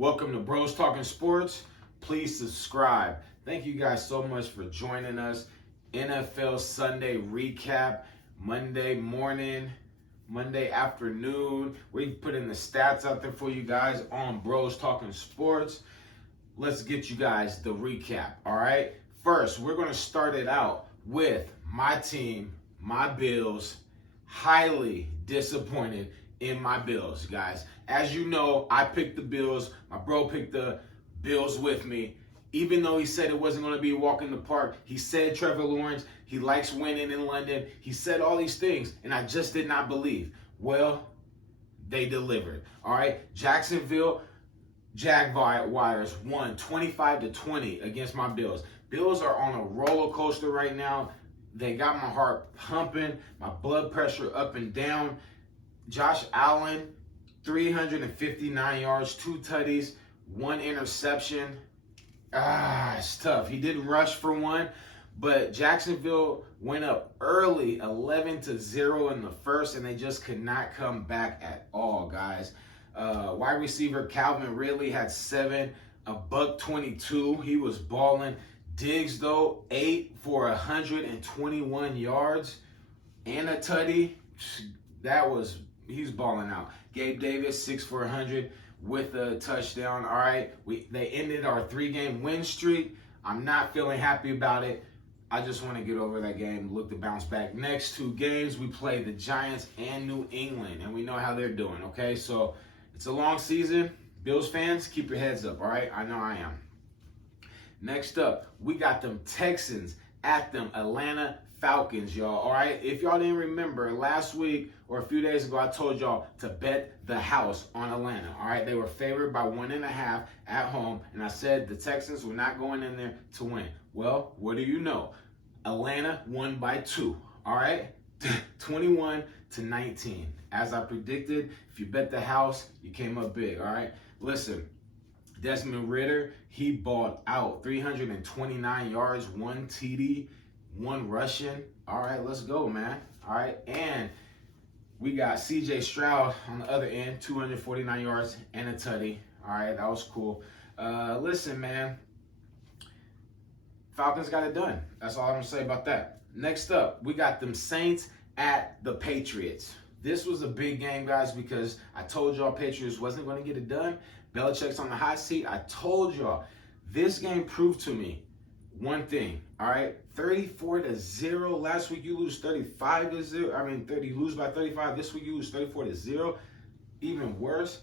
Welcome to Bros Talking Sports. Please subscribe. Thank you guys so much for joining us. NFL Sunday recap, Monday morning, Monday afternoon. We've put in the stats out there for you guys on Bros Talking Sports. Let's get you guys the recap, all right? First, we're going to start it out with my team, my Bills. Highly disappointed in my Bills, guys. As you know, I picked the Bills. My bro picked the Bills with me. Even though he said it wasn't going to be a walk in the park, he said Trevor Lawrence, he likes winning in London. He said all these things, and I just did not believe. Well, they delivered. All right, Jacksonville Jaguars won 25-20 against my Bills. Bills are on a roller coaster right now. They got my heart pumping, my blood pressure up and down. Josh Allen, 359 yards, 2 tutties, 1 interception. It's tough. He did rush for 1, but Jacksonville went up early, 11-0 in the first, and they just could not come back at all, guys. Wide receiver Calvin Ridley had 7, a $122. He was balling. Diggs, though, 8 for 121 yards and a tutty. He's balling out. Gabe Davis, 6 for 100 with a touchdown. All right, they ended our 3-game win streak. I'm not feeling happy about it. I just want to get over that game, look to bounce back. Next 2 games, we play the Giants and New England, and we know how they're doing, okay? So it's a long season. Bills fans, keep your heads up, all right? I know I am. Next up, we got them Texans at them Atlanta Falcons, y'all, all right? If y'all didn't remember, last week or a few days ago, I told y'all to bet the house on Atlanta, all right? They were favored by 1.5 at home, and I said the Texans were not going in there to win. Well, what do you know? Atlanta won by 2, all right? 21-19. As I predicted, if you bet the house, you came up big, all right? Listen, Desmond Ridder, he balled out. 329 yards, 1 TD, 1 rushing. All right, let's go, man. All right, and we got CJ Stroud on the other end, 249 yards and a tutty. All right, that was cool. Listen, man, Falcons got it done. That's all I'm going to say about that. Next up, we got them Saints at the Patriots. This was a big game, guys, because I told y'all Patriots wasn't going to get it done. Belichick's on the hot seat. I told y'all this game proved to me one thing, all right? 34-0. Last week you lose 35-0. You lose by 35. This week you lose 34-0. Even worse,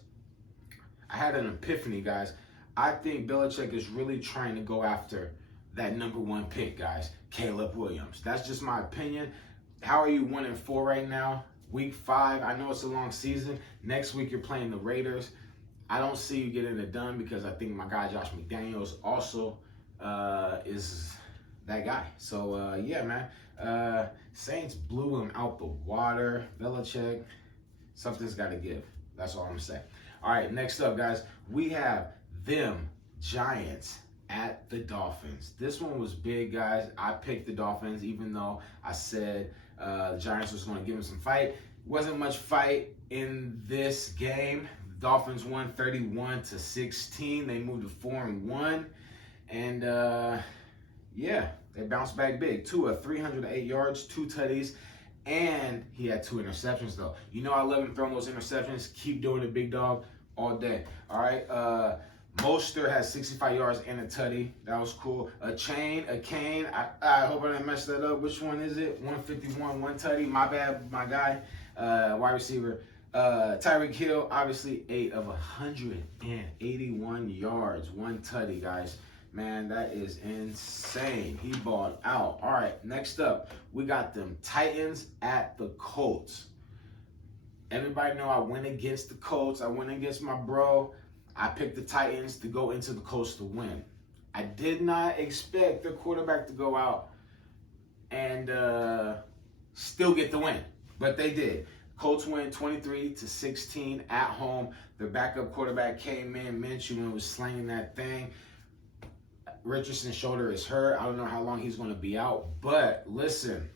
I had an epiphany, guys. I think Belichick is really trying to go after that #1 pick, guys, Caleb Williams. That's just my opinion. How are you 1-4 right now? Week 5, I know it's a long season. Next week you're playing the Raiders. I don't see you getting it done because I think my guy Josh McDaniels also is that guy. So, yeah, man. Saints blew him out the water. Belichick, something's got to give. That's all I'm going to say. All right, next up, guys, we have them Giants at the Dolphins. This one was big, guys. I picked the Dolphins even though I said the Giants was going to give them some fight. Wasn't much fight in this game. Dolphins won 31-16. They moved to 4-1. And, yeah, they bounced back big. Tua, 308 yards, 2 tutties, and he had 2 interceptions, though. You know I love him throwing those interceptions. Keep doing it, big dog, all day. All right, Mostert has 65 yards and a tutty. That was cool. A Kane. I hope I didn't mess that up. Which one is it? 151, 1 tutty. My bad, my guy. Wide receiver. Tyreek Hill, obviously 8 of 181 yards, 1 tutty, guys. Man, that is insane. He balled out. All right, next up, we got them Titans at the Colts. Everybody know I went against the Colts. I went against my bro. I picked the Titans to go into the Colts to win. I did not expect their quarterback to go out and still get the win, but they did. Colts win 23-16 at home. Their backup quarterback came in, Minshew, and was slinging that thing. Richardson's shoulder is hurt. I don't know how long he's going to be out. But listen,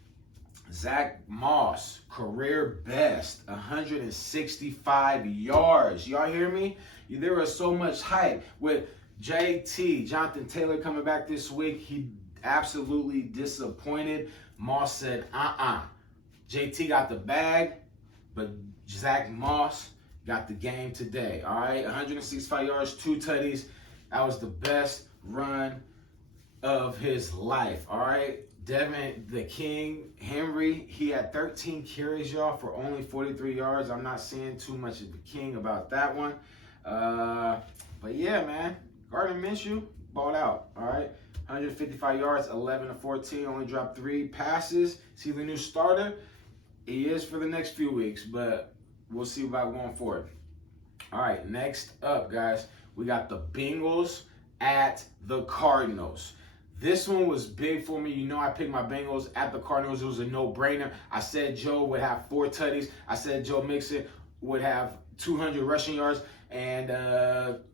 Zach Moss, career best, 165 yards. Y'all hear me? There was so much hype with JT, Jonathan Taylor, coming back this week. He absolutely disappointed. Moss said, JT got the bag, but Zach Moss got the game today. All right, 165 yards, 2 tutties. That was the best run of his life. All right. Devin the King Henry, he had 13 carries, y'all, for only 43 yards. I'm not seeing too much of the King about that one. But yeah, man, Gardner Minshew balled out. All right, 155 yards, 11 to 14, only dropped 3 passes. Is he the new starter? He is for the next few weeks, but we'll see about going forward. All right, next up, guys, we got the Bengals at the Cardinals. This one was big for me. You know, I picked my Bengals at the Cardinals. It was a no-brainer. I said Joe would have 4 tutties. I said Joe Mixon would have 200 rushing yards. And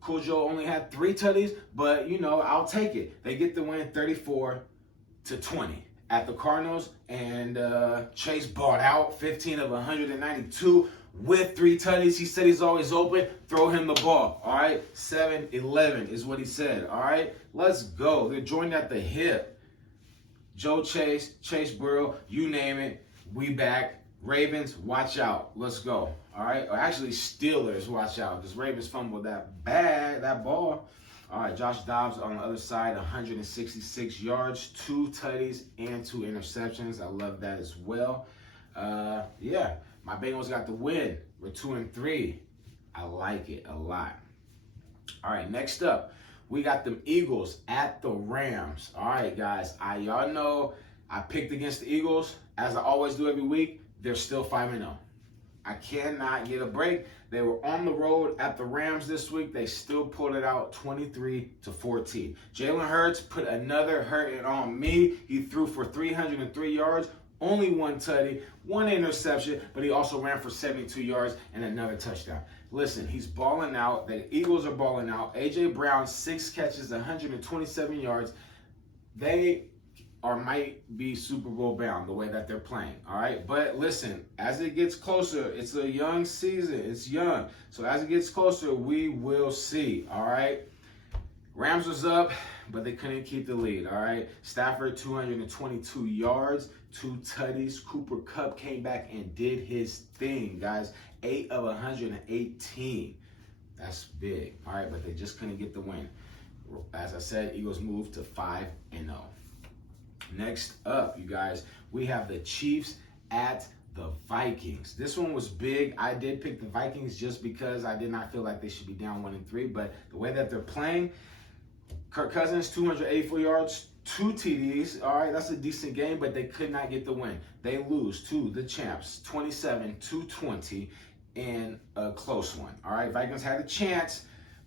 Cool Joe only had 3 tutties. But, you know, I'll take it. They get the win 34-20 at the Cardinals. And Chase bought out 15 of 192 with 3 tutties. He said he's always open. Throw him the ball. All right. 7-11 is what he said. All right. Let's go. They're joined at the hip. Joe Chase, Chase Burrow, you name it. We back. Ravens, watch out. Let's go. All right. Or actually, Steelers, watch out. Because Ravens fumbled that ball. All right. Josh Dobbs on the other side, 166 yards, 2 tutties, and 2 interceptions. I love that as well. Yeah. My Bengals got the win. We're 2-3. I like it a lot. All right, next up, we got them Eagles at the Rams. All right, guys, y'all know I picked against the Eagles, as I always do every week. They're still 5-0. I cannot get a break. They were on the road at the Rams this week. They still pulled it out 23-14. Jalen Hurts put another hurting on me. He threw for 303 yards. Only 1 tutty, 1 interception, but he also ran for 72 yards and another touchdown. Listen, he's balling out. The Eagles are balling out. A.J. Brown, 6 catches, 127 yards. They might be Super Bowl bound the way that they're playing, all right? But listen, as it gets closer, it's a young season. It's young. So as it gets closer, we will see, all right? Rams was up, but they couldn't keep the lead, all right? Stafford, 222 yards, 2 tutties. Cooper Kupp came back and did his thing, guys. 8 of 118. That's big, all right? But they just couldn't get the win. As I said, Eagles moved to 5-0. Next up, you guys, we have the Chiefs at the Vikings. This one was big. I did pick the Vikings just because I did not feel like they should be down 1-3. But the way that they're playing, Kirk Cousins, 284 yards, 2 TDs. All right, that's a decent game, but they could not get the win. They lose to the champs, 27-20 in a close one. All right, Vikings had a chance,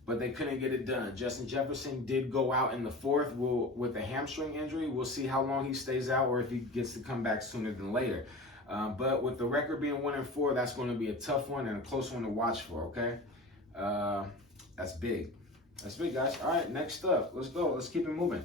but they couldn't get it done. Justin Jefferson did go out in the 4th with a hamstring injury. We'll see how long he stays out or if he gets to come back sooner than later. But with the record being 1-4, that's going to be a tough one and a close one to watch for, okay? That's big. That's big, guys. All right, next up. Let's go. Let's keep it moving.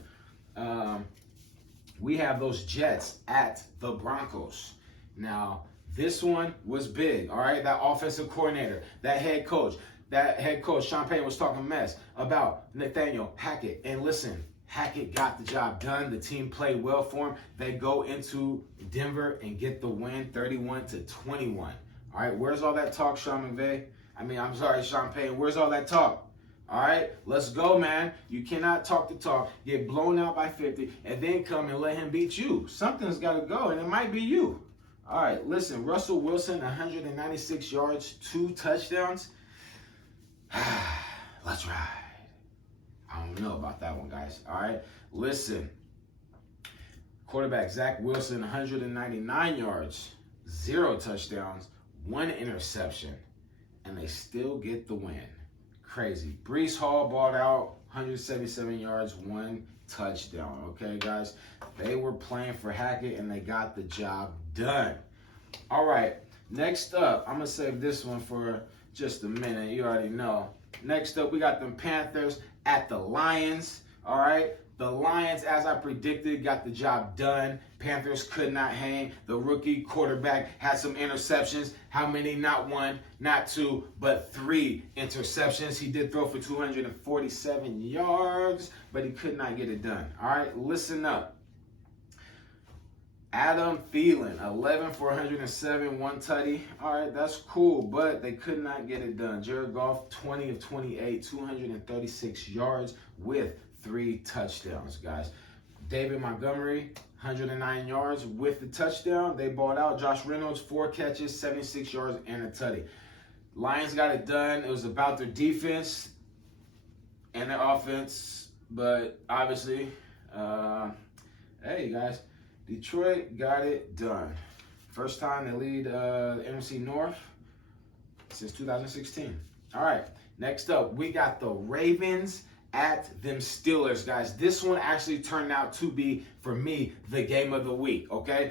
We have those Jets at the Broncos. Now, this one was big, all right? That offensive coordinator, that head coach, Sean Payton was talking mess about Nathaniel Hackett. And listen, Hackett got the job done. The team played well for him. They go into Denver and get the win, 31-21. All right, where's all that talk, Sean Payton. Where's all that talk? All right, let's go, man. You cannot talk the talk, get blown out by 50, and then come and let him beat you. Something's got to go, and it might be you. All right, listen, Russell Wilson, 196 yards, 2 touchdowns. Let's ride. I don't know about that one, guys. All right, listen. Quarterback Zach Wilson, 199 yards, 0 touchdowns, 1 interception, and they still get the win. Crazy. Breece Hall balled out, 177 yards, 1 touchdown. Okay, guys? They were playing for Hackett, and they got the job done. All right, next up, I'm going to save this one for just a minute. You already know. Next up, we got them Panthers at the Lions. All right? The Lions, as I predicted, got the job done. Panthers could not hang. The rookie quarterback had some interceptions. How many? Not one, not two, but 3 interceptions. He did throw for 247 yards, but he could not get it done. All right, listen up. Adam Thielen, 11 for 107, 1 tutty. All right, that's cool, but they could not get it done. Jared Goff, 20 of 28, 236 yards with 3 touchdowns, guys. David Montgomery, 109 yards with the touchdown. They balled out. Josh Reynolds, 4 catches, 76 yards, and a tutty. Lions got it done. It was about their defense and their offense, but obviously, hey, guys, Detroit got it done. First time they lead the NFC North since 2016. All right, next up, we got the Ravens at them Steelers, guys. This one actually turned out to be, for me, the game of the week, okay?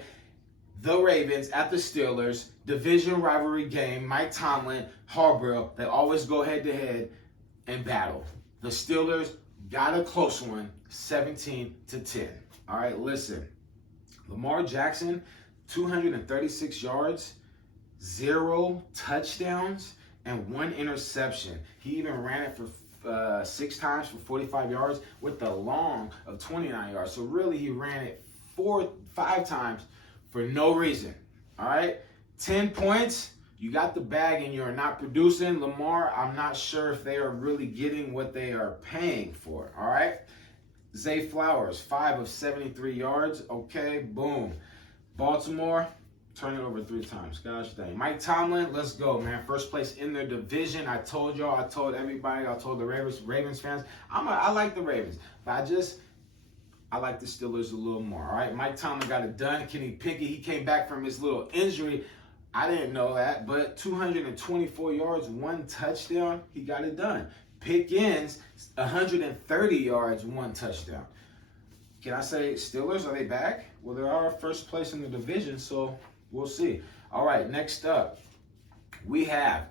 The Ravens at the Steelers, division rivalry game. Mike Tomlin, Harbaugh, they always go head-to-head and battle. The Steelers got a close one, 17-10. All right, listen. Lamar Jackson, 236 yards, 0 touchdowns, and 1 interception. He even ran it for 6 times for 45 yards with the long of 29 yards. So really, he ran it 5 times for no reason. All right, 10 points. You got the bag and you're not producing. Lamar, I'm not sure if they are really getting what they are paying for. All right. Zay Flowers, 5 of 73 yards. Okay, boom. Baltimore, turn it over 3 times. Gosh dang. Mike Tomlin, let's go, man. First place in their division. I told y'all, I told everybody, I told the Ravens fans. I like the Ravens, but I like the Steelers a little more. All right, Mike Tomlin got it done. Kenny Pickett, he came back from his little injury. I didn't know that, but 224 yards, 1 touchdown. He got it done. Pickens, 130 yards, 1 touchdown. Can I say Steelers, are they back? Well, they are first place in the division, so we'll see. All right, next up, we have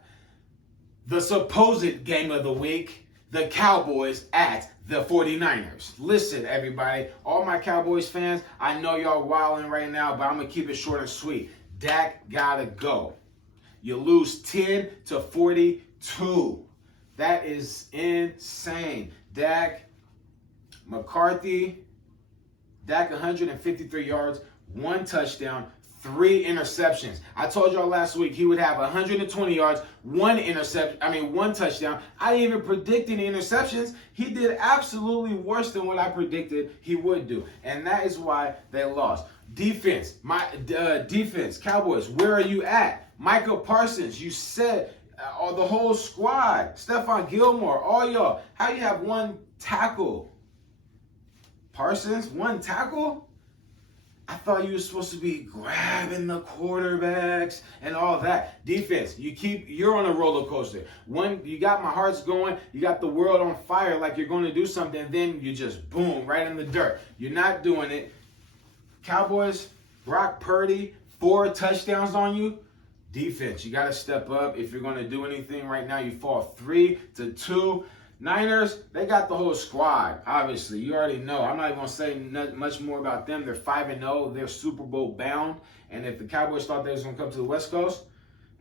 the supposed game of the week, the Cowboys at the 49ers. Listen, everybody, all my Cowboys fans, I know y'all wilding right now, but I'm going to keep it short and sweet. Dak gotta go. You lose 10-42. That is insane. Dak 153 yards, 1 touchdown, 3 interceptions. I told y'all last week he would have 120 yards, 1 touchdown. I didn't even predict any interceptions. He did absolutely worse than what I predicted he would do. And that is why they lost. Defense, defense, Cowboys, where are you at? Micah Parsons, you said the whole squad, Stephon Gilmore, all y'all. How you have 1 tackle? Parsons, 1 tackle? I thought you were supposed to be grabbing the quarterbacks and all that. Defense, you're on a roller coaster. You got my heart's going, you got the world on fire like you're going to do something, and then you just boom, right in the dirt. You're not doing it. Cowboys, Brock Purdy, 4 touchdowns on you. Defense, you got to step up. If you're going to do anything right now, you fall 3-2. Niners, they got the whole squad, obviously. You already know. I'm not even going to say much more about them. They're 5-0. They're Super Bowl bound. And if the Cowboys thought they was going to come to the West Coast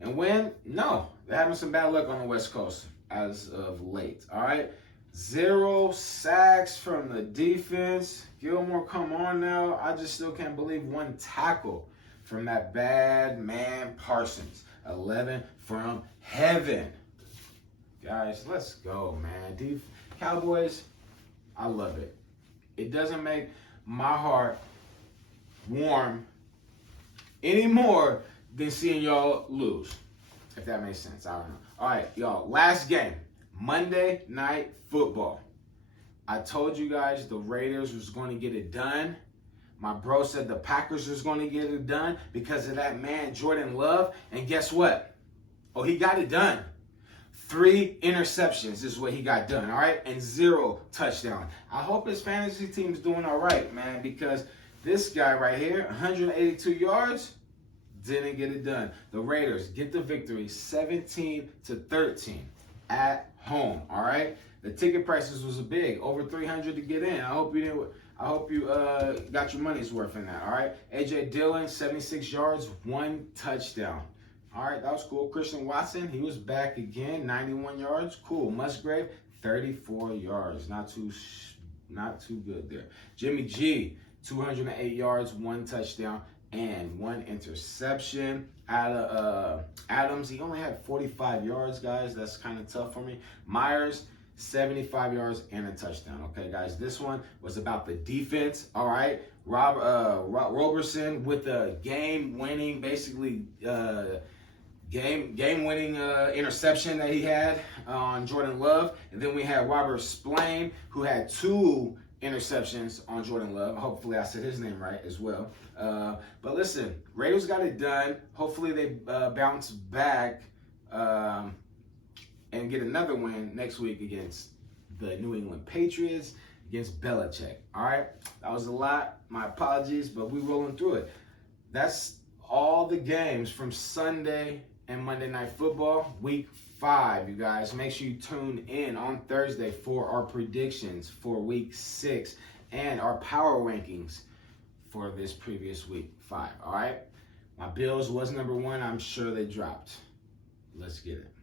and win, no. They're having some bad luck on the West Coast as of late. All right? 0 sacks from the defense. Gilmore, come on now. I just still can't believe 1 tackle from that bad man Parsons. 11 from heaven. Guys, let's go, man. Cowboys, I love it. It doesn't make my heart warm any more than seeing y'all lose, if that makes sense. I don't know. All right, y'all, last game, Monday Night Football. I told you guys the Raiders was going to get it done. My bro said the Packers was going to get it done because of that man, Jordan Love. And guess what? Oh, he got it done. 3 interceptions is what he got done, all right? And 0 touchdown. I hope his fantasy team's doing all right, man, because this guy right here, 182 yards, didn't get it done. The Raiders get the victory, 17-13 at home, all right? The ticket prices was big, over $300 to get in. I hope you got your money's worth in that. All right. AJ Dillon, 76 yards, 1 touchdown. All right, that was cool. Christian Watson, he was back again, 91 yards. Cool. Musgrave, 34 yards. Not too good there. Jimmy G, 208 yards, 1 touchdown, and 1 interception. Adams, he only had 45 yards, guys. That's kind of tough for me. Myers, 75 yards and a touchdown. Okay, guys, this one was about the defense. All right, Roberson with a game-winning, basically game-winning interception that he had on Jordan Love, and then we had Robert Spillane, who had 2 interceptions on Jordan Love. Hopefully I said his name right as well. But listen, Raiders got it done. Hopefully they bounce back and get another win next week against the New England Patriots, against Belichick. All right, that was a lot. My apologies, but we're rolling through it. That's all the games from Sunday and Monday Night Football, Week 5, you guys. Make sure you tune in on Thursday for our predictions for Week 6 and our power rankings for this previous Week 5, all right? My Bills was number 1. I'm sure they dropped. Let's get it.